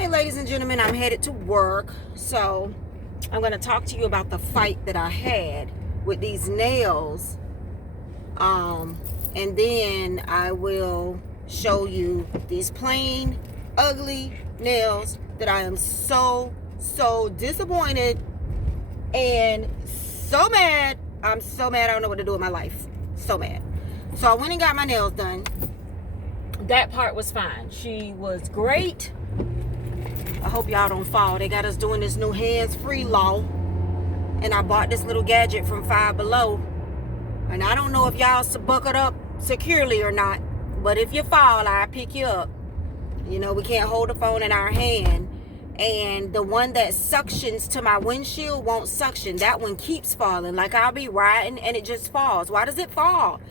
Hey ladies and gentlemen, I'm headed to work, so I'm going to talk to you about the fight that I had with these nails, and then I will show you these plain ugly nails that I am so disappointed and so mad. I'm so mad I don't know what to do with my life. So mad. So I went and got my nails done. That part was fine. She was great. I hope y'all don't fall. They got us doing this new hands-free law. And I bought this little gadget from Five Below. And I don't know if y'all buckled up securely or not. But if you fall, I'll pick you up. You know, we can't hold the phone in our hand. And the one that suctions to my windshield won't suction. That one keeps falling. Like I'll be riding and it just falls. Why does it fall?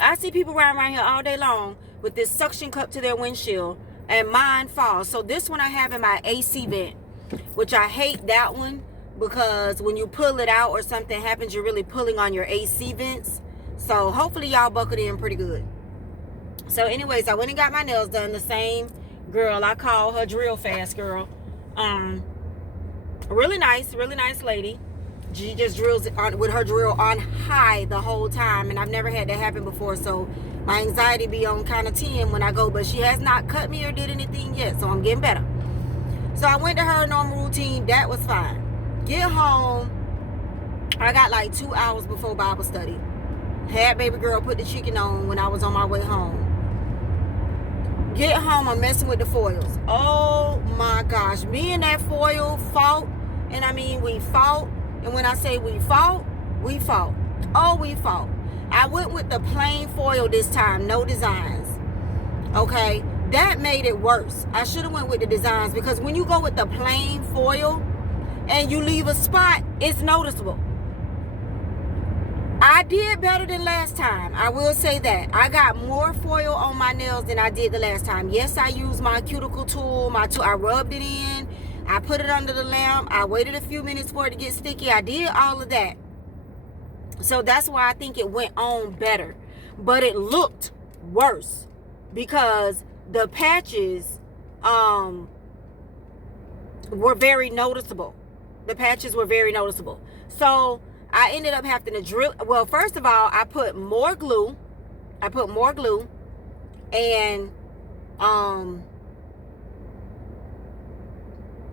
I see people riding around here all day long with this suction cup to their windshield. And mine falls. So this one I have in my AC vent, which I hate that one because when you pull it out or something happens, you're really pulling on your AC vents. So hopefully y'all buckled in pretty good. So anyways, I went and got my nails done. The same girl, I call her Drill Fast girl. Really nice lady. She just drills it on with her drill on high the whole time, and I've never had that happen before, so my anxiety be on kind of 10 when I go, but she has not cut me or did anything yet, so I'm getting better. So I went to her normal routine. That was fine. Get home, I got like 2 hours before Bible study. Had baby girl put the chicken on when I was on my way home. Get home, I'm messing with the foils. Oh my gosh, me and that foil fought, and I mean we fought, and when I say we fought, we fought. Oh, we fought. I went with the plain foil this time, no designs. Okay, that made it worse. I should have went with the designs because when you go with the plain foil and you leave a spot, it's noticeable. I did better than last time. I will say that. I got more foil on my nails than I did the last time. Yes, I used my cuticle tool. I rubbed it in. I put it under the lamp. I waited a few minutes for it to get sticky. I did all of that. So that's why I think it went on better. But it looked worse because the patches were very noticeable. The patches were very noticeable. So I ended up having to drill. Well, first of all, I put more glue. And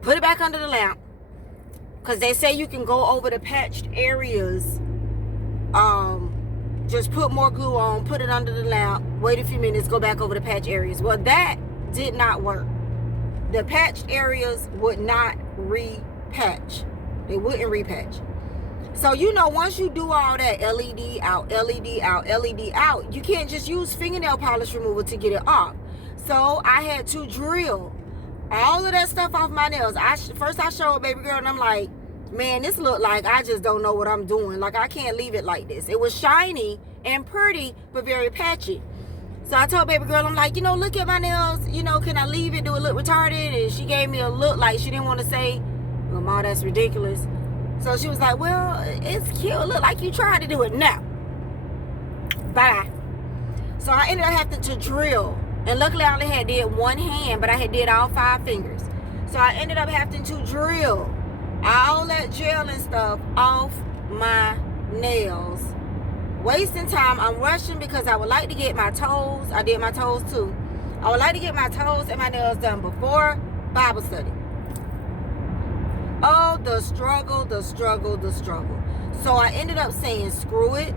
put it back under the lamp. Because they say you can go over the patched areas. Just put more glue on, put it under the lamp, wait a few minutes, go back over the patch areas. Well, that did not work. The patched areas would not repatch. They wouldn't repatch. So, you know, once you do all that LED out, LED out, LED out, you can't just use fingernail polish remover to get it off. So I had to drill all of that stuff off my nails. First I showed baby girl and I'm like, man, this look like I just don't know what I'm doing. Like, I can't leave it like this. It was shiny and pretty, but very patchy. So I told baby girl, I'm like, you know, look at my nails. You know, can I leave it? Do it look retarded? And she gave me a look like she didn't want to say, well, Ma, that's ridiculous. So she was like, well, it's cute. Look like you tried to do it. Now, bye. So I ended up having to drill. And luckily I only had did one hand, but I had did all 5 fingers. So I ended up having to drill all that gel and stuff off my nails. Wasting time. I'm rushing because I would like to get my toes. I did my toes too. I would like to get my toes and my nails done before Bible study. Oh, the struggle. So I ended up saying screw it.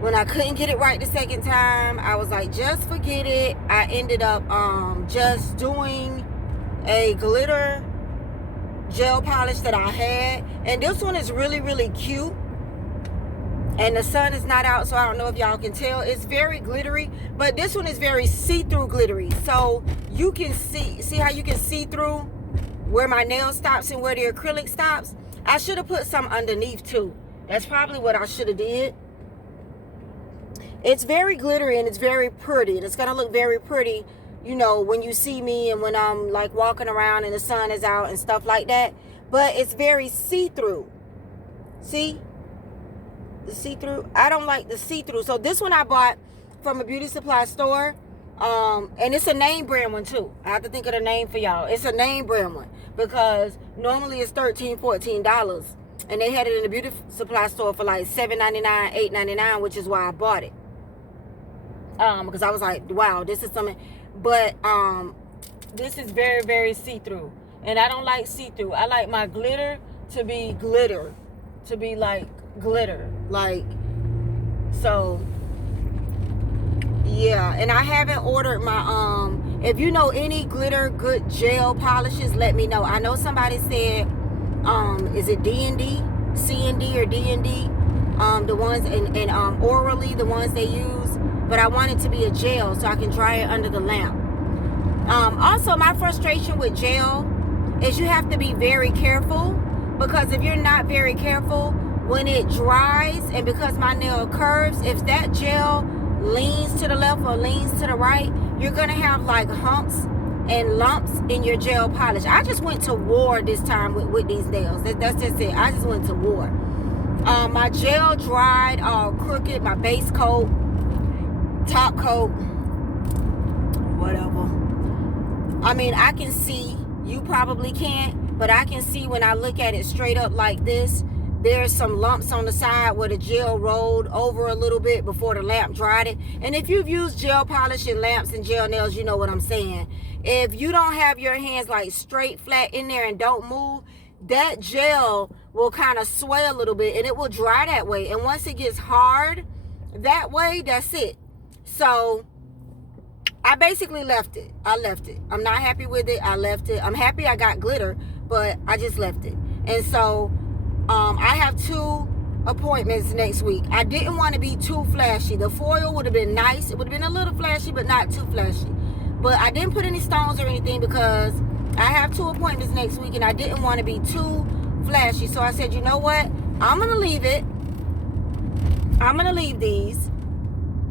When I couldn't get it right the second time, I was like, just forget it. I ended up just doing a glitter gel polish that I had, and this one is really cute, and the sun is not out, so I don't know if y'all can tell. It's very glittery, but this one is very see-through glittery, so you can see how you can see through where my nail stops and where the acrylic stops. I should have put some underneath too. That's probably what I should have did. It's very glittery and it's very pretty, and it's gonna look very pretty, you know, when you see me and when I'm like walking around and the sun is out and stuff like that. But it's very see-through. See? The see-through. I don't like the see-through. So this one I bought from a beauty supply store. And it's a name brand one too. I have to think of the name for y'all. It's a name brand one because normally it's $13-14, and they had it in the beauty supply store for like $7.99, $8.99, which is why I bought it. Because I was like, wow, this is something. But this is very, very see-through, and I don't like see-through. I like my glitter to be glitter, to be like glitter, like so. Yeah, and I haven't ordered my if you know any glitter good gel polishes, let me know. I know somebody said is it D&D, C&D or D&D, the ones and orally the ones they use, but I want it to be a gel so I can dry it under the lamp. Also, my frustration with gel is you have to be very careful, because if you're not very careful, when it dries, and because my nail curves, if that gel leans to the left or leans to the right, you're gonna have like humps and lumps in your gel polish. I just went to war this time with these nails. That's just it. I just went to war. My gel dried all crooked, my base coat, top coat, whatever. I mean, I can see, you probably can't, but I can see when I look at it straight up like this, there's some lumps on the side where the gel rolled over a little bit before the lamp dried it. And if you've used gel polish and lamps and gel nails, you know what I'm saying. If you don't have your hands like straight flat in there and don't move, that gel will kind of sway a little bit and it will dry that way. And once it gets hard that way, that's it. So I basically left it. I left it. I'm not happy with it. I left it. I'm happy I got glitter, but I just left it. And so I have 2 appointments next week. I didn't want to be too flashy. The foil would have been nice. It would have been a little flashy, but not too flashy. But I didn't put any stones or anything because I have 2 appointments next week and I didn't want to be too flashy. So I said, you know what? I'm going to leave it. I'm going to leave these.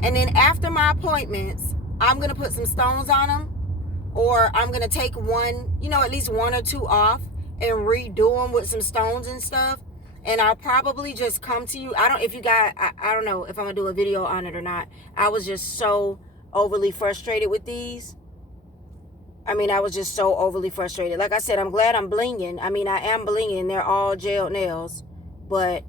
And then after my appointments, I'm going to put some stones on them. Or I'm going to take one, at least 1 or 2 off and redo them with some stones and stuff. And I'll probably just come to you. I don't know if I'm gonna do a video on it or not. I was just so overly frustrated with these. I was just so overly frustrated. Like I said, I'm glad I'm blinging. I am blinging. They're all gel nails, but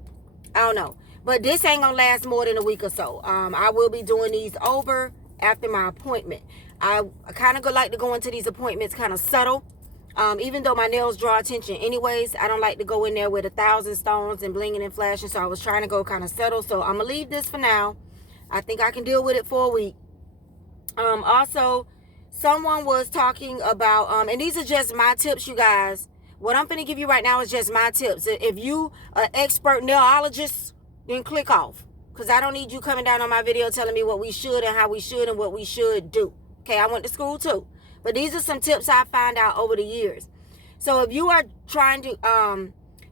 I don't know. But this ain't gonna last more than a week or so. I will be doing these over after my appointment. I kind of like to go into these appointments kind of subtle. Even though my nails draw attention anyways, I don't like to go in there with 1,000 stones and blinging and flashing. So I was trying to go kind of subtle. So I'm going to leave this for now. I think I can deal with it for a week. Also, someone was talking about, and these are just my tips, you guys. What I'm going to give you right now is just my tips. If you are an expert nailologist, then click off. Because I don't need you coming down on my video telling me what we should and how we should and what we should do. Okay, I went to school too. But these are some tips I found out over the years. So if you are trying to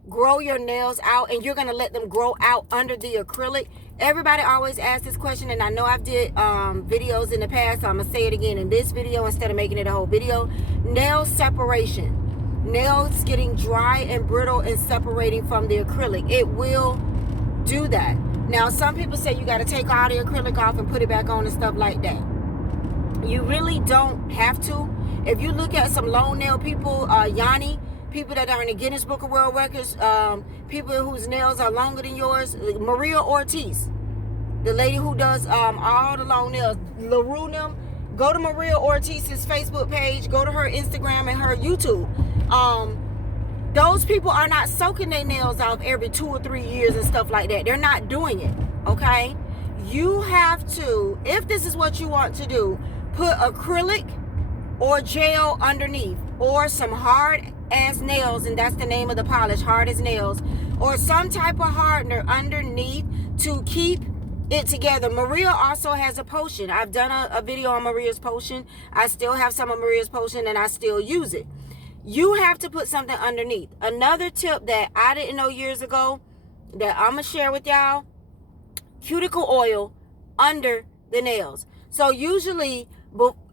grow your nails out and you're going to let them grow out under the acrylic, everybody always asks this question, and I know I've did videos in the past, so I'm going to say it again in this video instead of making it a whole video. Nail separation. Nails getting dry and brittle and separating from the acrylic. It will do that. Now, some people say you got to take all the acrylic off and put it back on and stuff like that. You really don't have to. If you look at some long nail people, Yanni, people that are in the Guinness Book of World Records, people whose nails are longer than yours, Maria Ortiz, the lady who does all the long nails, LaRue, go to Maria Ortiz's Facebook page, go to her Instagram and her YouTube. Those people are not soaking their nails off every 2 or 3 years and stuff like that. They're not doing it, okay? You have to, if this is what you want to do, put acrylic or gel underneath, or some hard as nails, and that's the name of the polish, hard as nails, or some type of hardener underneath to keep it together. Maria also has a potion. I've done a video on Maria's potion. I still have some of Maria's potion and I still use it. You have to put something underneath. Another tip that I didn't know years ago that I'm gonna share with y'all: cuticle oil under the nails. So usually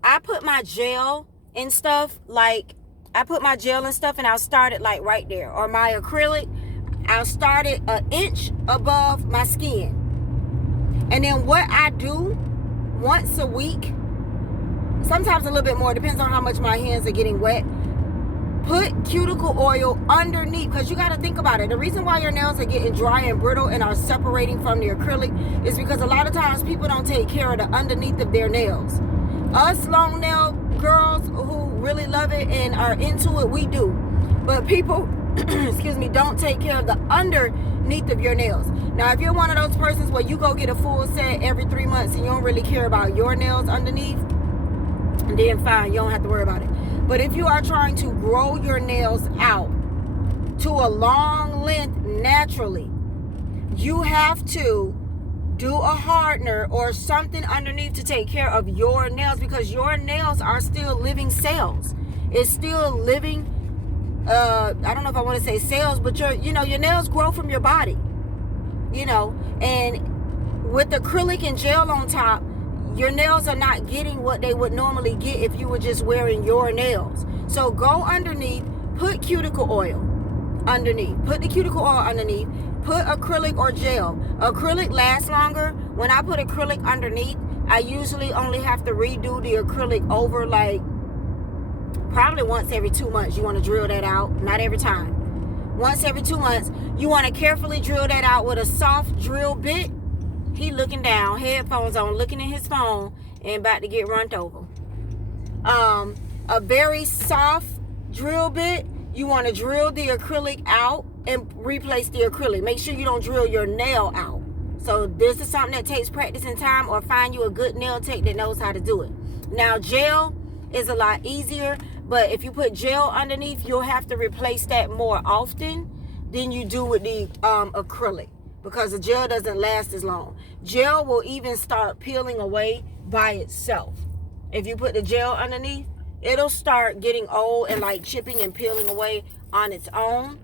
I put my gel and stuff, and I'll start it like right there. Or my acrylic, I'll start it 1 inch above my skin. And then what I do once a week sometimes a little bit more, depends on how much my hands are getting wet. Put cuticle oil underneath, because you got to think about it. The reason why your nails are getting dry and brittle and are separating from the acrylic is because a lot of times people don't take care of the underneath of their nails. Us long nail girls who really love it and are into it, we do. But people, excuse me, don't take care of the underneath of your nails. Now, if you're one of those persons where you go get a full set every 3 months and you don't really care about your nails underneath, then fine, you don't have to worry about it. But if you are trying to grow your nails out to a long length naturally, you have to do a hardener or something underneath to take care of your nails, because your nails are still living cells. It's still living, I don't know if I want to say cells, but your nails grow from your body, and with acrylic and gel on top, your nails are not getting what they would normally get if you were just wearing your nails. So go underneath, put cuticle oil underneath. Put the cuticle oil underneath. Put acrylic or gel. Acrylic lasts longer. When I put acrylic underneath, I usually only have to redo the acrylic over like probably once every 2 months. You want to drill that out. Not every time. Once every 2 months. You want to carefully drill that out with a soft drill bit. He looking down, headphones on, looking at his phone, and about to get run over. A very soft drill bit. You want to drill the acrylic out and replace the acrylic. Make sure you don't drill your nail out. So this is something that takes practice and time, or find you a good nail tech that knows how to do it. Now, gel is a lot easier, but if you put gel underneath, you'll have to replace that more often than you do with the acrylic, because the gel doesn't last as long. Gel will even start peeling away by itself. If you put the gel underneath, it'll start getting old and like chipping and peeling away on its own.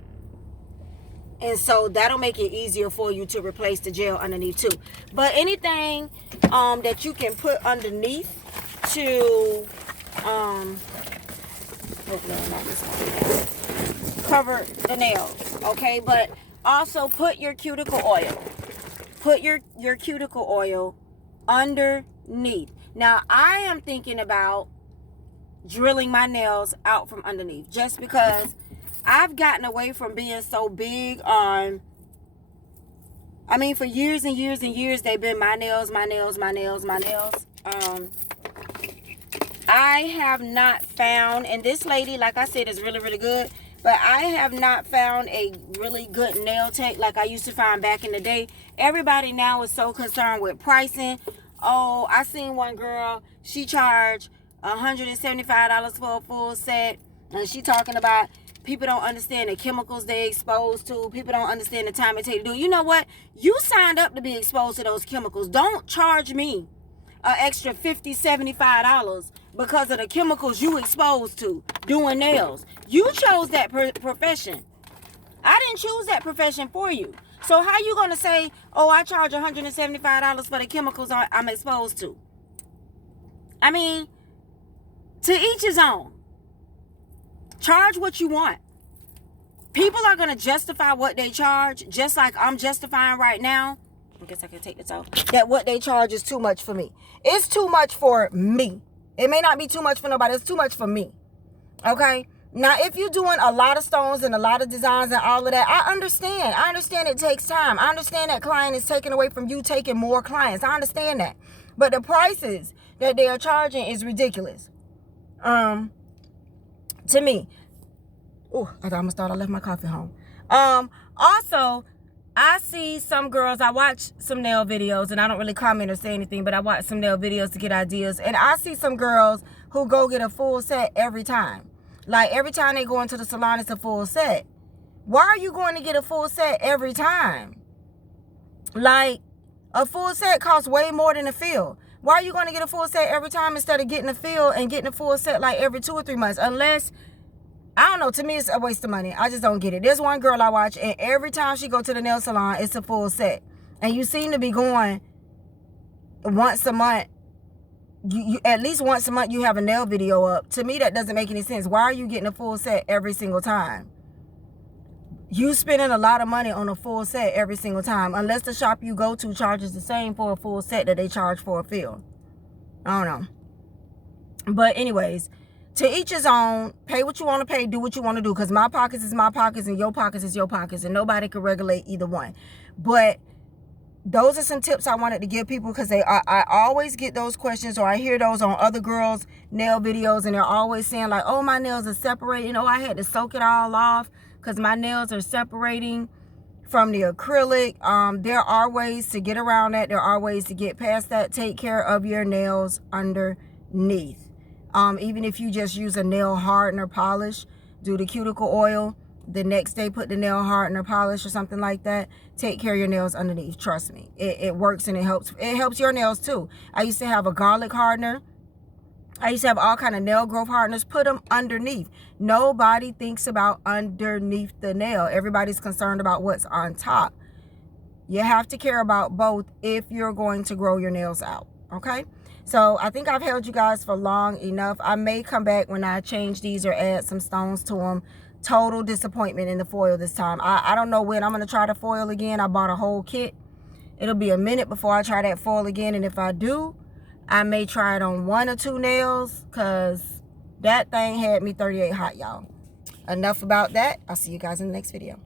And so that'll make it easier for you to replace the gel underneath too. But anything that you can put underneath to hopefully I'm not this one, cover the nails, okay? But also put your cuticle oil. Put your cuticle oil underneath. Now, I am thinking about drilling my nails out from underneath, just because I've gotten away from being so big on, for years and years and years, they've been my nails. I have not found, and this lady, like I said, is really, really good, but I have not found a really good nail tech like I used to find back in the day. Everybody now is so concerned with pricing. Oh, I seen one girl, she charged $175 for a full set, and she talking about people don't understand the chemicals they exposed to. People don't understand the time it takes to do. You know what? You signed up to be exposed to those chemicals. Don't charge me an extra $50, $75 because of the chemicals you exposed to doing nails. You chose that profession. I didn't choose that profession for you. So how you going to say, oh, I charge $175 for the chemicals I'm exposed to? To each his own. Charge what you want. People are going to justify what they charge, just like I'm justifying right now. I guess I can take this off. That what they charge is too much for me. It's too much for me. It may not be too much for nobody. It's too much for me. Okay? Now, if you're doing a lot of stones and a lot of designs and all of that, I understand. I understand it takes time. I understand that client is taken away from you taking more clients. I understand that. But the prices that they are charging is ridiculous. To me. Oh, I almost thought I left my coffee home. Also, I see some girls, I watch some nail videos, and I don't really comment or say anything, but I watch some nail videos to get ideas. And I see some girls who go get a full set every time. Like, every time they go into the salon, it's a full set. Why are you going to get a full set every time? Like, a full set costs way more than a fill. Why are you going to get a full set every time instead of getting a fill and getting a full set like every 2 or 3 months? Unless, I don't know, to me it's a waste of money. I just don't get it. There's one girl I watch, and every time she go to the nail salon, it's a full set. And you seem to be going once a month. You at least once a month you have a nail video up. To me, that doesn't make any sense. Why are you getting a full set every single time? You spending a lot of money on a full set every single time, unless the shop you go to charges the same for a full set that they charge for a fill. I don't know. But anyways, to each his own. Pay what you want to pay, do what you want to do, because my pockets is my pockets and your pockets is your pockets, and nobody can regulate either one. But those are some tips I wanted to give people, because I always get those questions, or I hear those on other girls' nail videos, and they're always saying like, oh, my nails are separating. Oh, I had to soak it all off because my nails are separating from the acrylic. There are ways to get around that. There are ways to get past that. Take care of your nails underneath. Even if you just use a nail hardener polish, do the cuticle oil, the next day put the nail hardener polish or something like that. Take care of your nails underneath. Trust me, it works, and it helps your nails too. I used to have a garlic hardener. I used to have all kind of nail growth hardeners. Put them underneath. Nobody thinks about underneath the nail. Everybody's concerned about what's on top. You have to care about both if you're going to grow your nails out. Okay? So I think I've held you guys for long enough. I may come back when I change these or add some stones to them. Total disappointment in the foil this time. I don't know when I'm going to try the foil again. I bought a whole kit. It'll be a minute before I try that foil again. And if I do, I may try it on 1 or 2 nails, because that thing had me 38 hot, y'all. Enough about that. I'll see you guys in the next video.